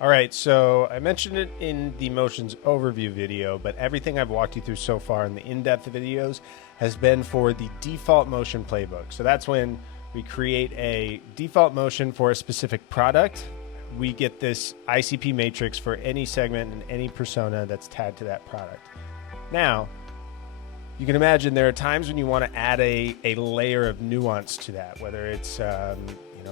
All right, so I mentioned it in the motions overview video, but everything I've walked you through so far in the in-depth videos has been for the default motion playbook. So that's when we create a default motion for a specific product. We get this ICP matrix for any segment and any persona that's tagged to that product. Now, you can imagine there are times when you want to add a layer of nuance to that, whether it's a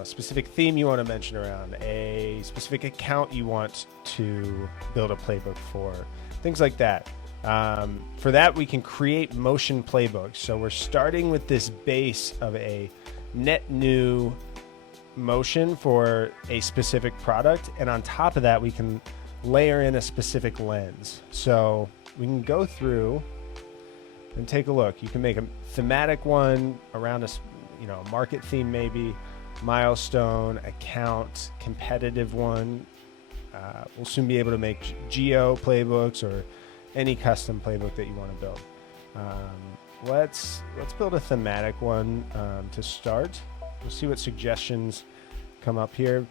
specific theme you want to mention around, a specific account you want to build a playbook for, things like that. For that, we can create motion playbooks. So we're starting with this base of a net new motion for a specific product. And on top of that, we can layer in a specific lens. So we can go through and take a look. You can make a thematic one around a market theme, maybe milestone, account, competitive one. We'll soon be able to make geo playbooks or any custom playbook that you want to build. Let's build a thematic one to start. We'll see what suggestions come up here,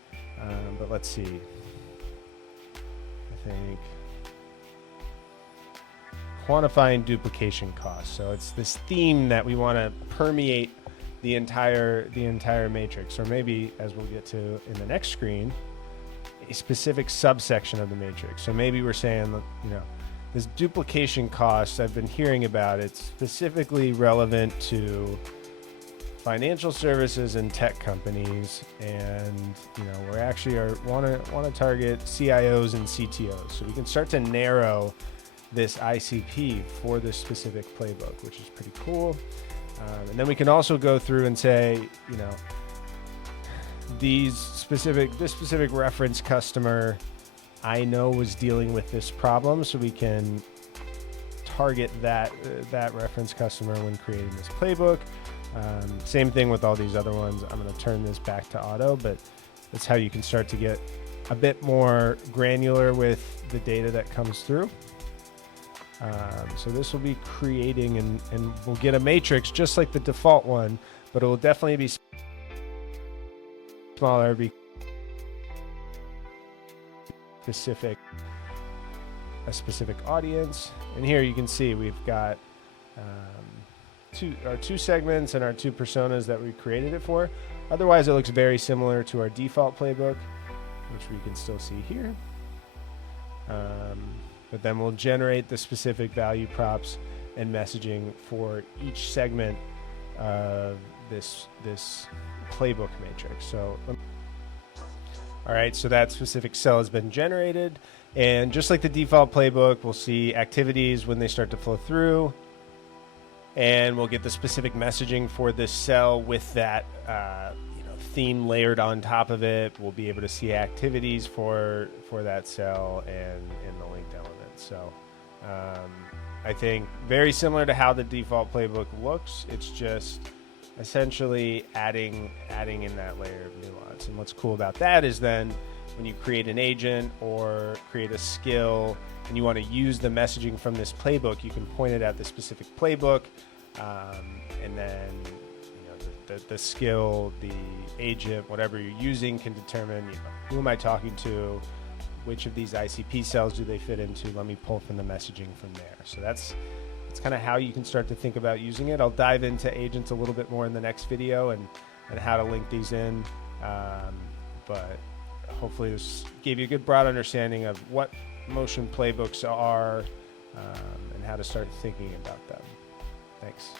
but let's see. I think quantifying duplication costs. So it's this theme that we want to permeate the entire matrix, or maybe, as we'll get to in the next screen, a specific subsection of the matrix. So maybe we're saying, this duplication cost I've been hearing about, it's specifically relevant to financial services and tech companies, and we actually want to target CIOs and CTOs. So we can start to narrow this ICP for this specific playbook, which is pretty cool. And then we can also go through and say, this specific reference customer I know was dealing with this problem, so we can target that reference customer when creating this playbook. Same thing with all these other ones. I'm going to turn this back to auto, but that's how you can start to get a bit more granular with the data that comes through. So this will be creating, and we'll get a matrix just like the default one, but it will definitely be smaller, be a specific audience. And here you can see we've got our two segments and our two personas that we created it for. Otherwise, it looks very similar to our default playbook, which we can still see here. But then we'll generate the specific value props and messaging for each segment of this playbook matrix. So, all right, so that specific cell has been generated. And just like the default playbook, we'll see activities when they start to flow through. And we'll get the specific messaging for this cell with that theme layered on top of it. We'll be able to see activities for that cell and the linked elements. So I think very similar to how the default playbook looks. It's just essentially adding in that layer of nuance. And what's cool about that is then when you create an agent or create a skill and you want to use the messaging from this playbook, you can point it at the specific playbook, and then the skill, the agent, whatever you're using can determine, who am I talking to, which of these ICP cells do they fit into, let me pull from the messaging from there. So that's kind of how you can start to think about using it. I'll dive into agents a little bit more in the next video and how to link these in, but hopefully this gave you a good broad understanding of what motion playbooks are and how to start thinking about them. Thanks.